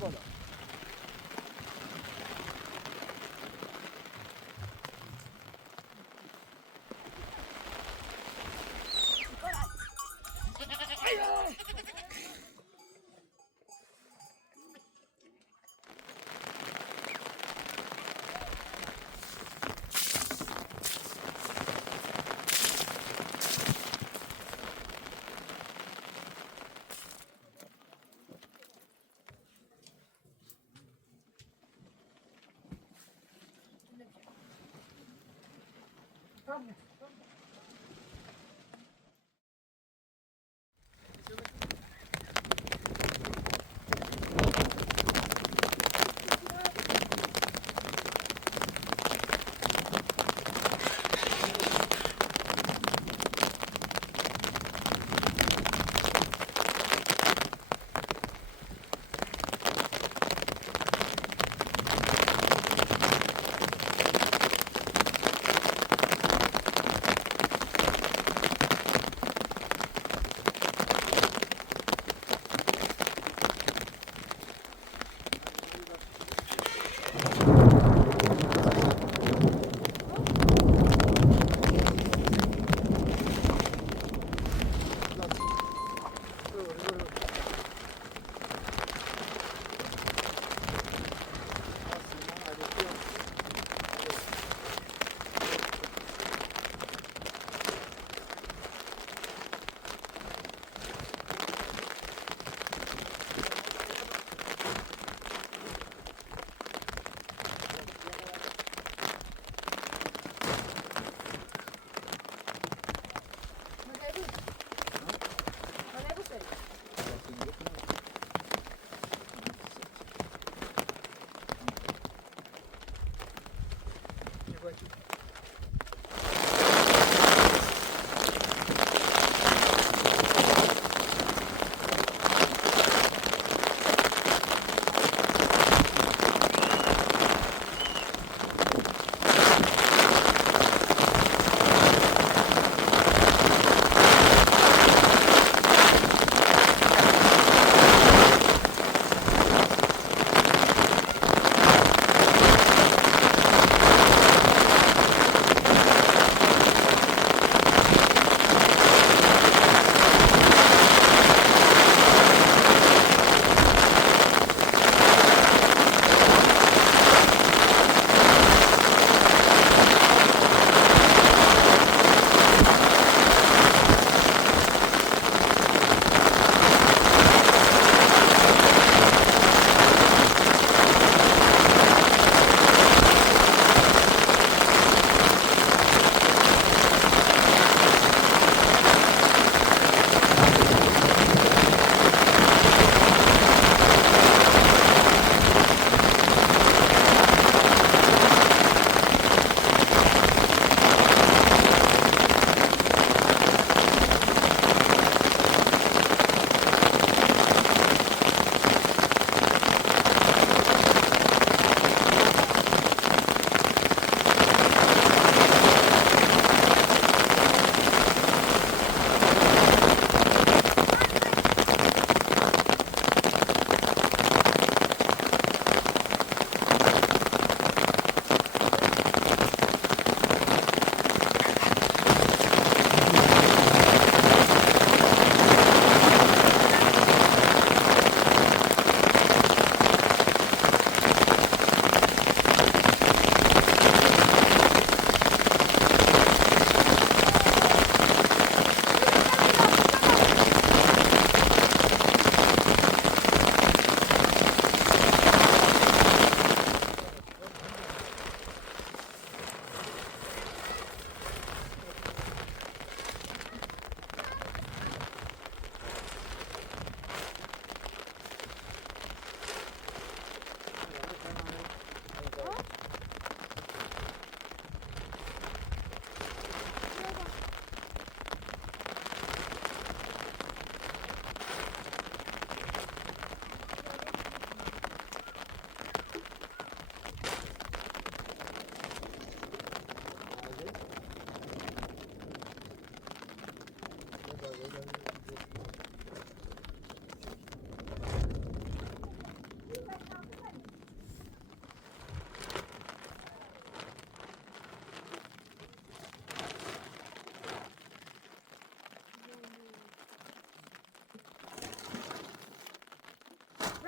bana. Tamam.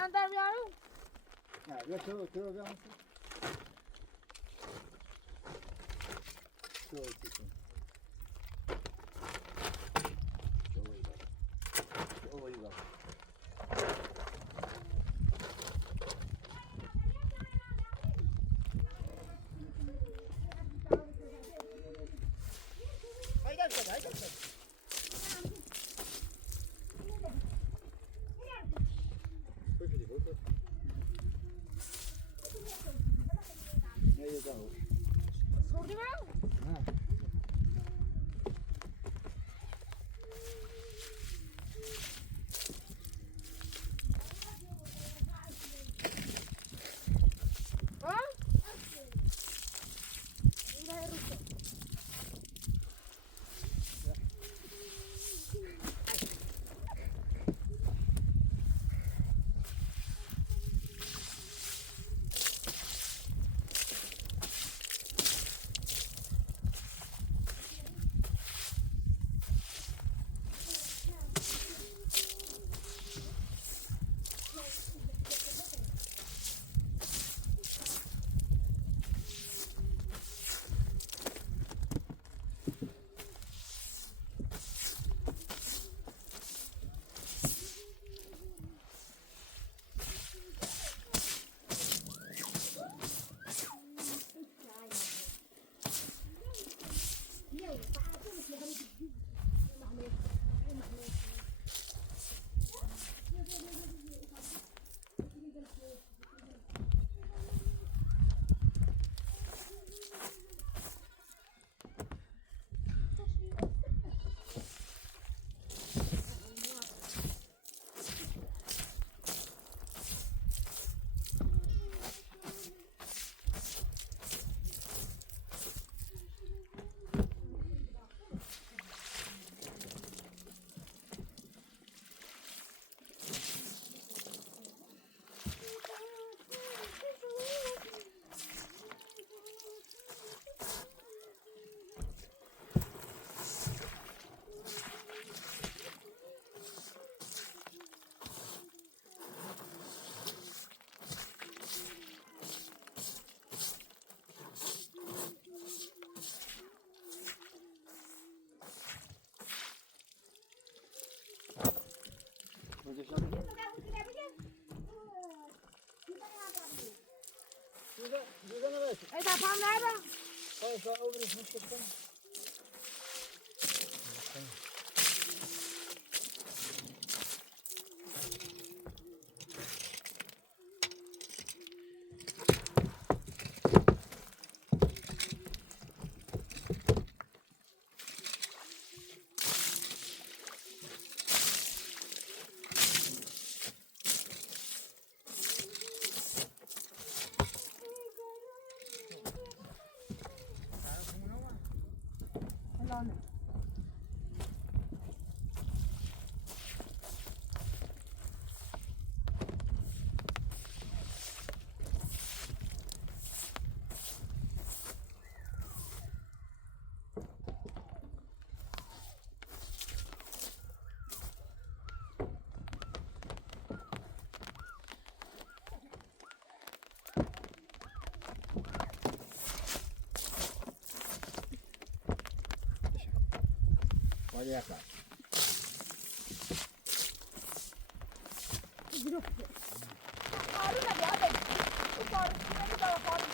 Sen der miałem? Ja tu robią. Sordu miałem? Ha? Ej, ta pan nerede? Hadi yakla. Harun abi abi. Bu tarihini de yapalım.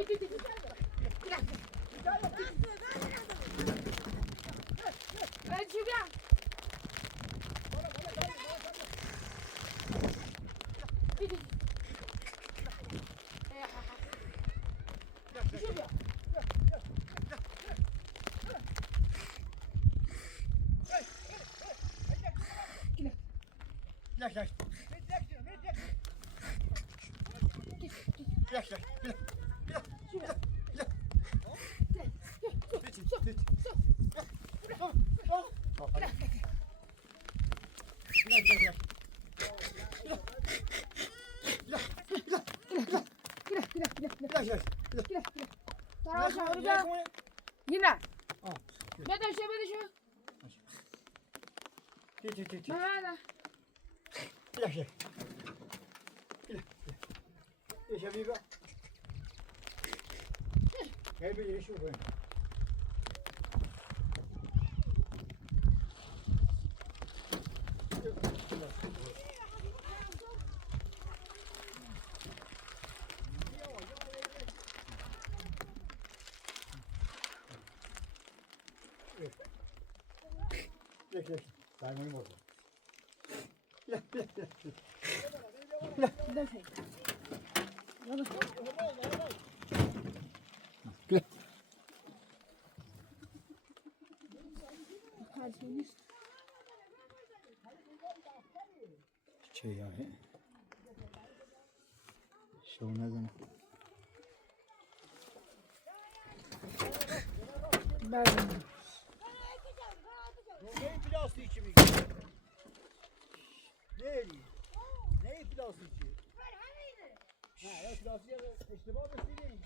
Ben çıkıyorum. Yaş yaş. Yaş yaş. Tamam çağıracağım. Yine. Ne de şu. Hadi. Yaşa bir bak. Gel bir yere şu koyun. Geç. Saymayı bozma. Şey yani. Şov ne zaman? Ben. Ne plası içi mi? Ne plası içi? Ha, ya plası ya işte bak istediğin.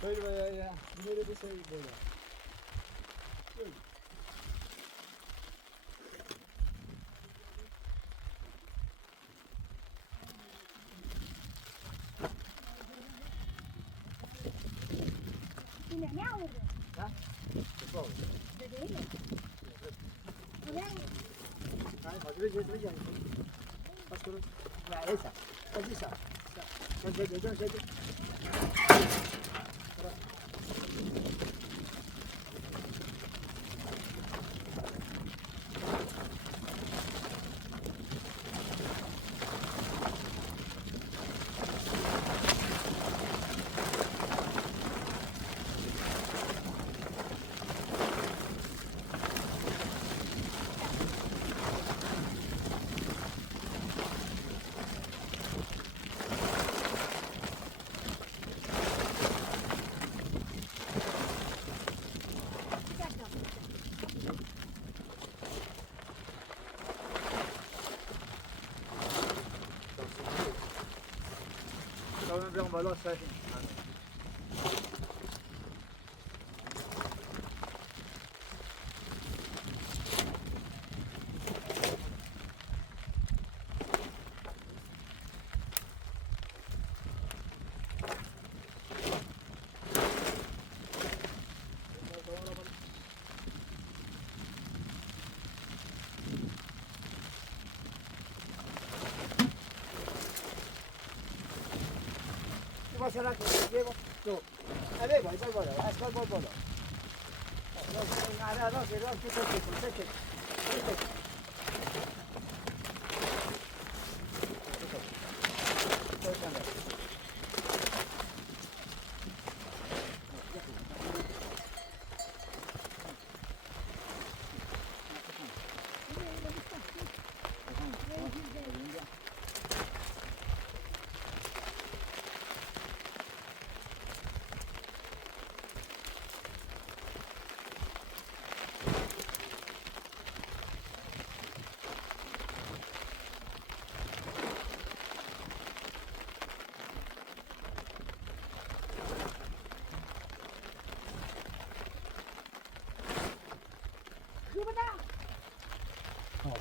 Söyle be ya. Nereye bir şey böyle. Yine ne alırdın? Ha? Çok oldu. Değil mi? Hadi bir şey söyleyeceğim. Bak durun. Ya neyse. Hadi sen. Sen. Quand même bien en balance, ça. başarak bir dur. Evet, bay bay. Asfal bol bol. Ara ver çek.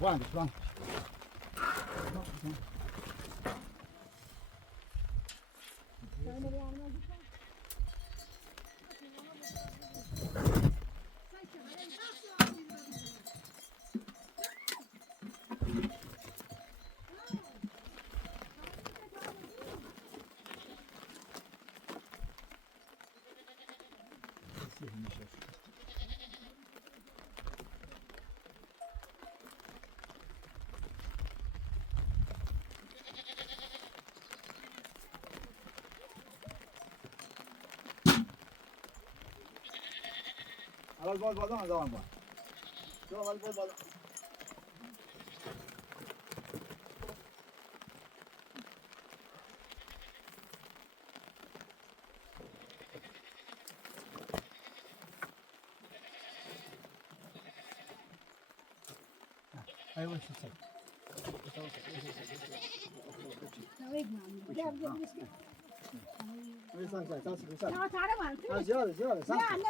Var mı? Al bol bol ama devam var. Al bol bol. Hayır, o şey. Ne yani?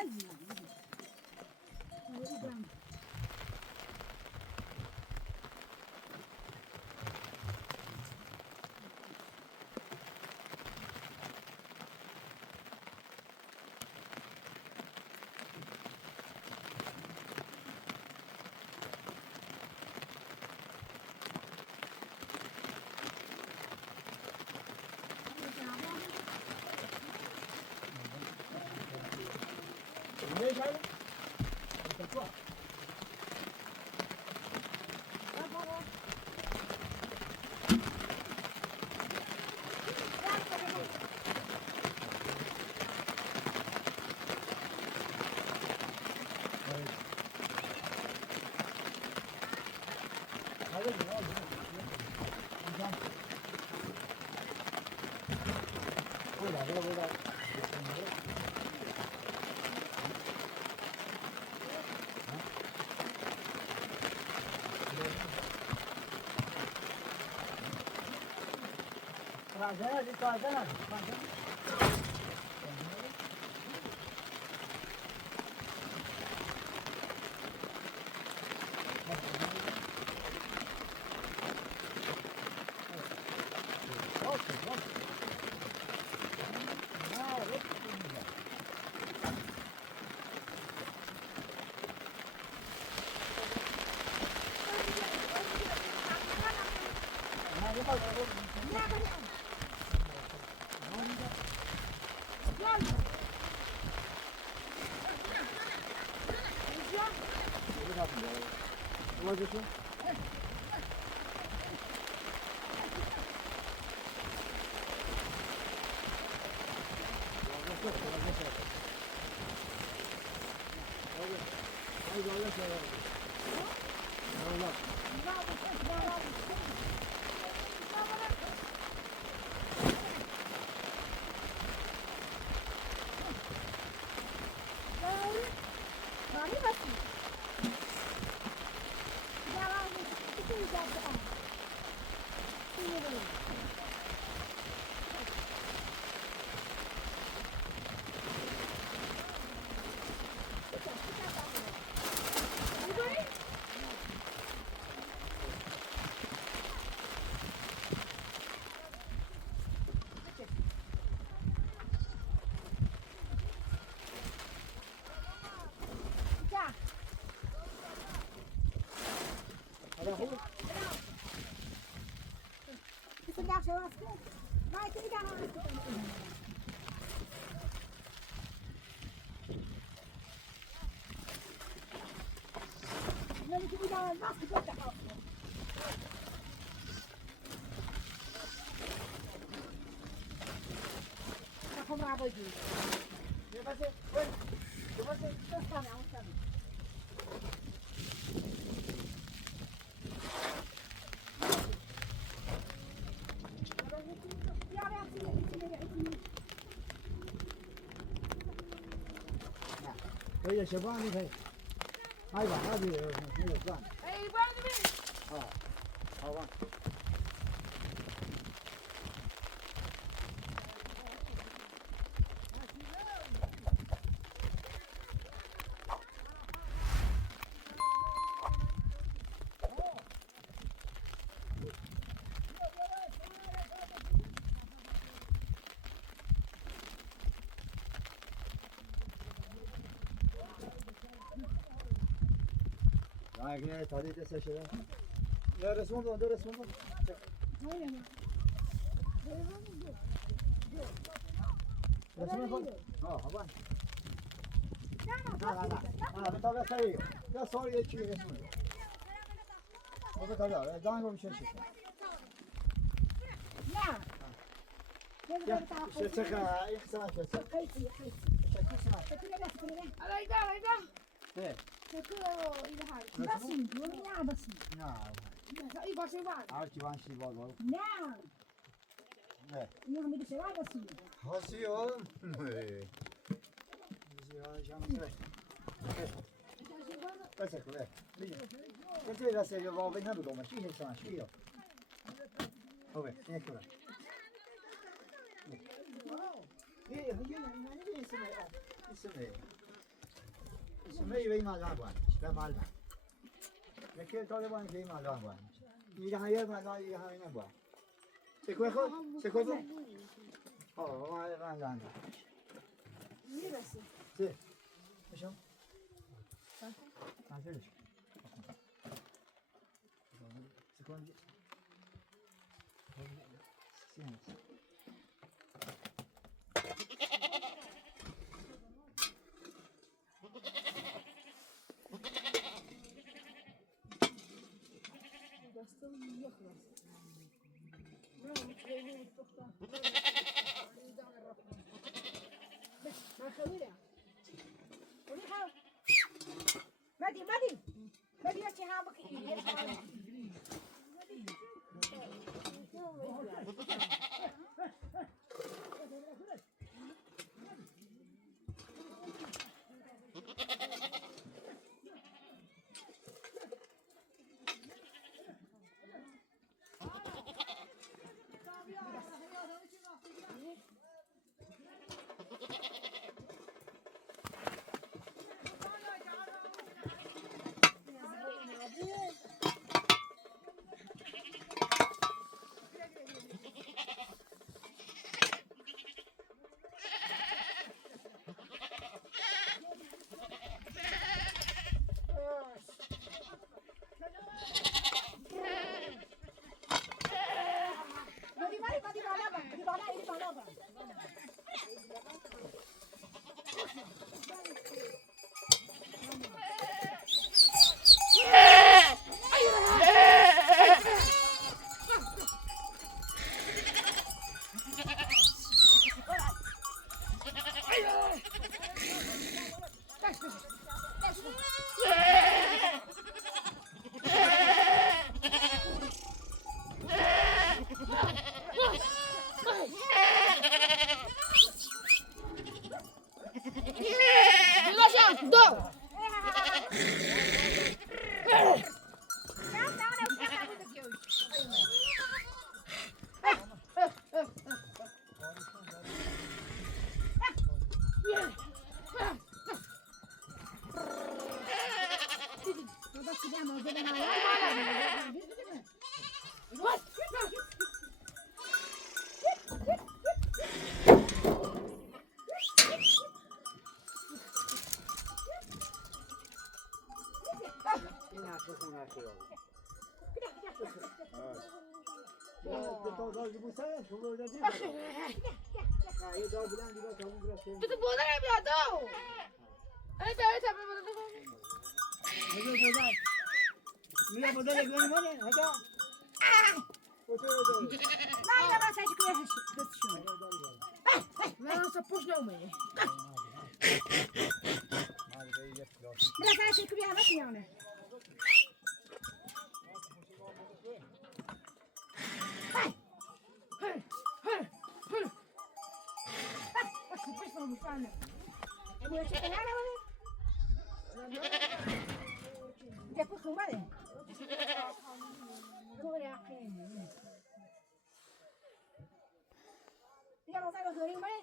Razana. 可以，小光你可以，买吧，那就没有赚。哎，不要这边。好，好吧。اگه تاریخ دسته شده یا رسوندم دو رسوندم رسوندم هوا نه به تابع سری یا سوری یکی رسوندم به تابع دانگو میشه چی نه چه خواهی این قسمت چه نه بس نه بس نه ای باشه بعد. هر کی وان شی باز باز نه نه اینو میگه شوای بس هاسیو زیاد بس کنه بگی که راست یه واقعی نبودم چی حسان چی یا اوه این کنه اسمه یه مالان بود به مال نکه طالبان که مالان بود میگه هایی مالان یه هایی نبود سکوی خود سکوی خود آه مالان میرسه چی میشم آجیلش سکوی مدي يا شي هابك تو تو بوده نمیاد دو ایتا ایتا ببوده میگه بودن میره بوده یک لانی مانه هجا نه اینا با سایش کنه دستشون نه اصلا پشت نمیه برای سایش کنه همه میانه Mira, chica, nada, ¿vale? Ya pues, ¿vale? Ya vamos a los doris, ¿vale?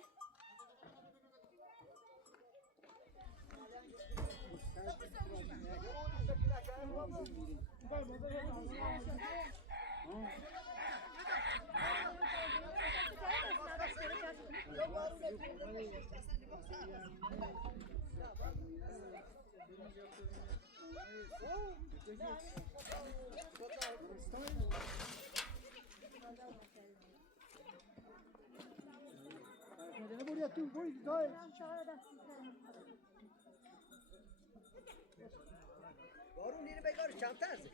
بارون نیره بگار چند ترسه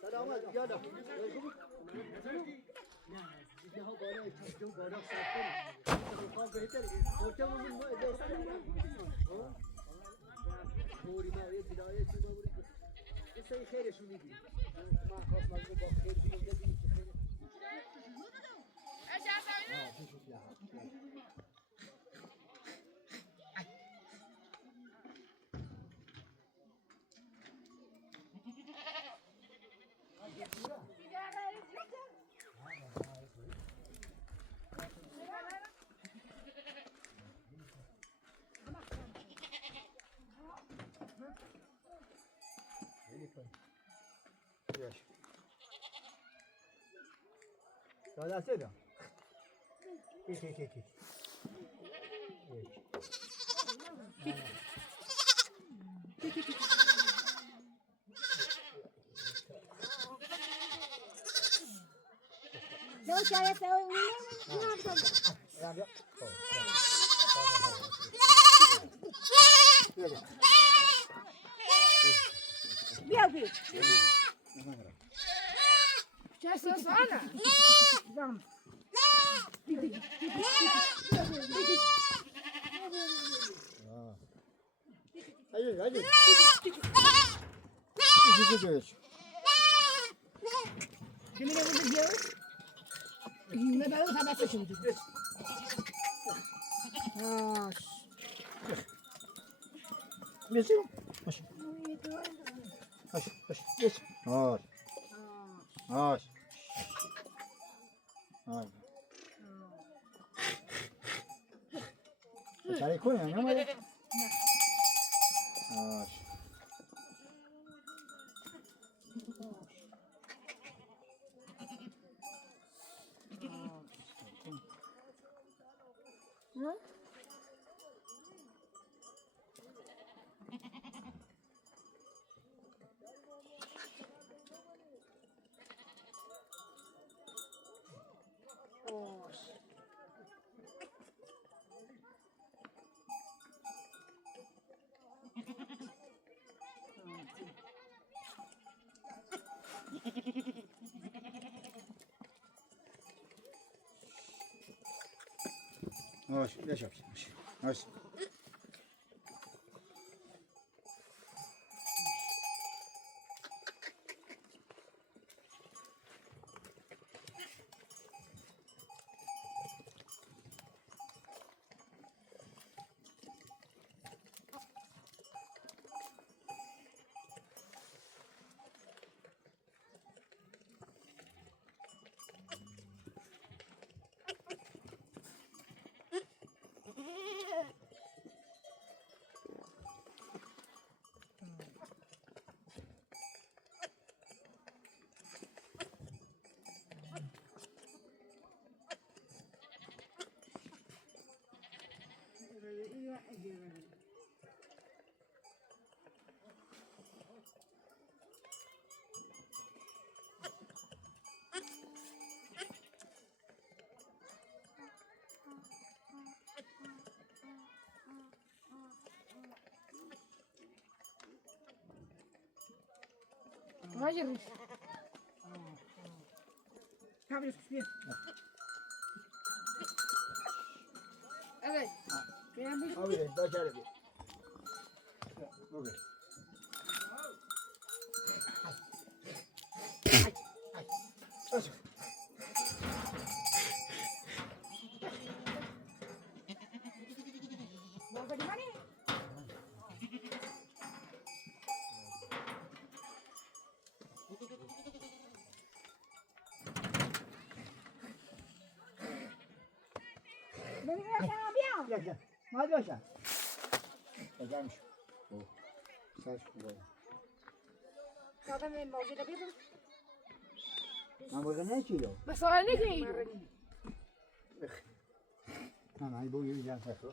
سلامت یادا خیرشون میگیری دادا سیدا کی No, ya está. Via qui. C'è sta sana Hadi. Gidiyoruz. Şimdi ne burada diyoruz? Ne böyle tabası şimdi. Geçin. Hoş. Geç. Hoş. Cari koyun ya mı? Hoş. Hoş, yaşa. Hoş. Hayır. Tamam bir. Evet. Ben bir Abi başarı bir. Bugün. Bawa di mana? Beni versene abi ya. Gel gel. Hadi başla. Gelmiş. Oh. Ses kulağım. Kau main mau jadi apa? Ben burada ne içiyor? mesela ne giyiyor? Hemen bu yüzden sesi.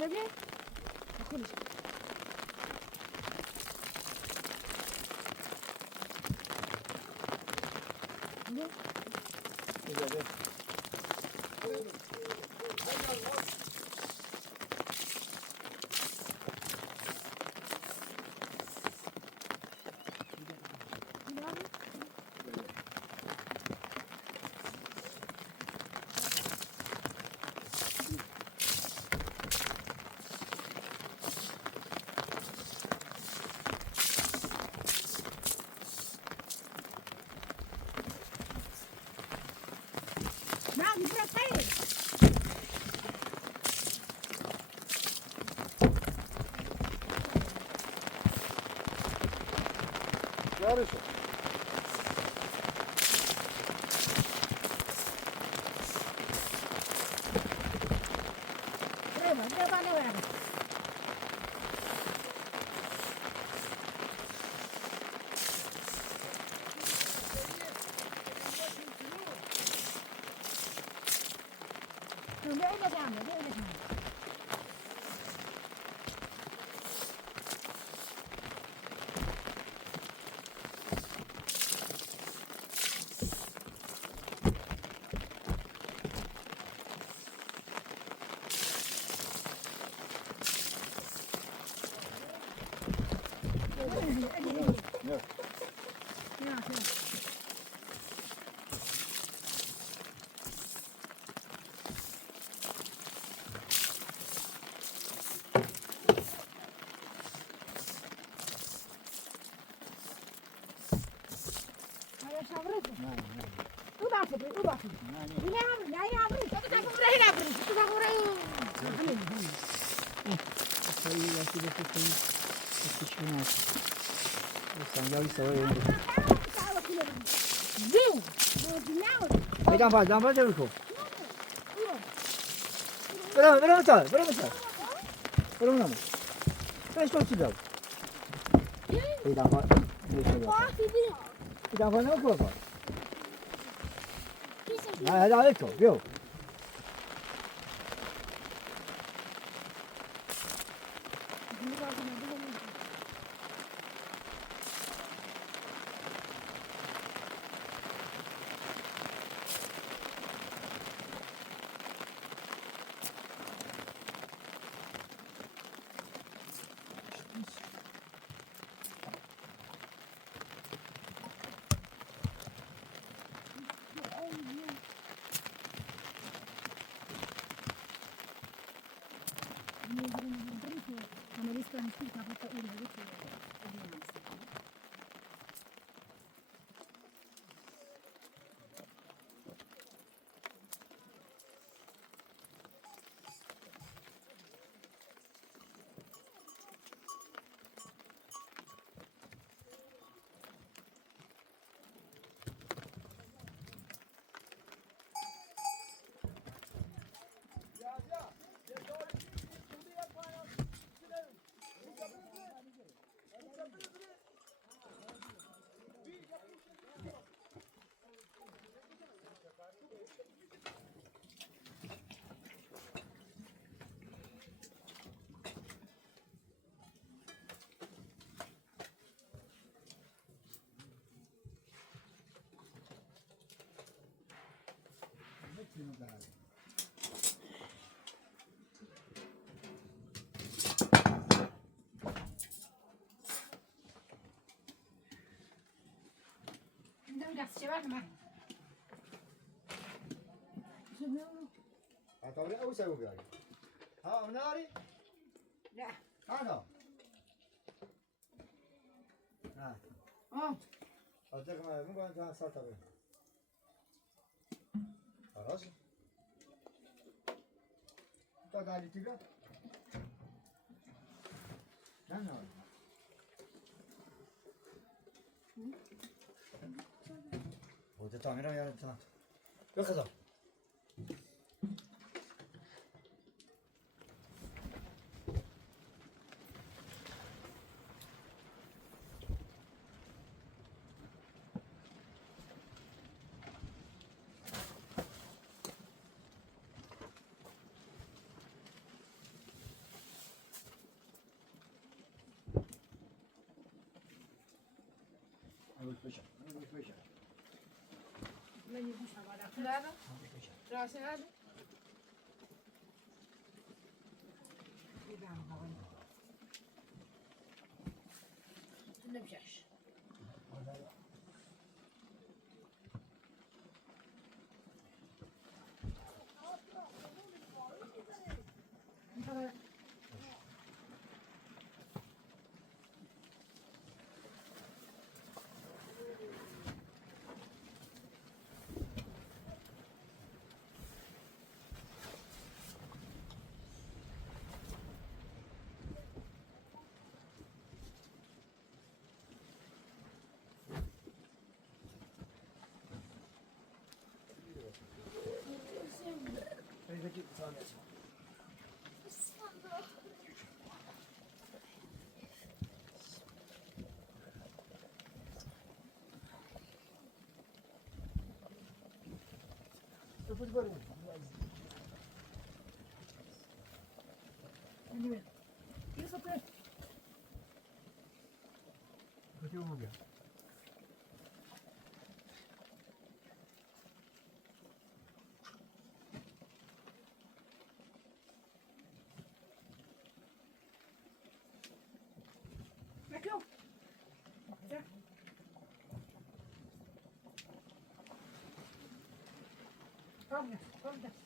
Ne bileyim? Konuş. Ne? Güzel. Nah, berapa ya? Yarısı. میده اون جنبال جلو کو برام چال برام نام برش تو چی داد جنبال نام کو نه هذا تو بیو طاوله او سوي بياي ها مناري لا هذا قلت ما مو انت صار طبيعي خلاص انت قاعد تيجي لا وده تعميره يا انت ياخذ Nada? Rasa nada? نمشيش ये सब पे क्यों हो गया बैठो जा Come here, come here.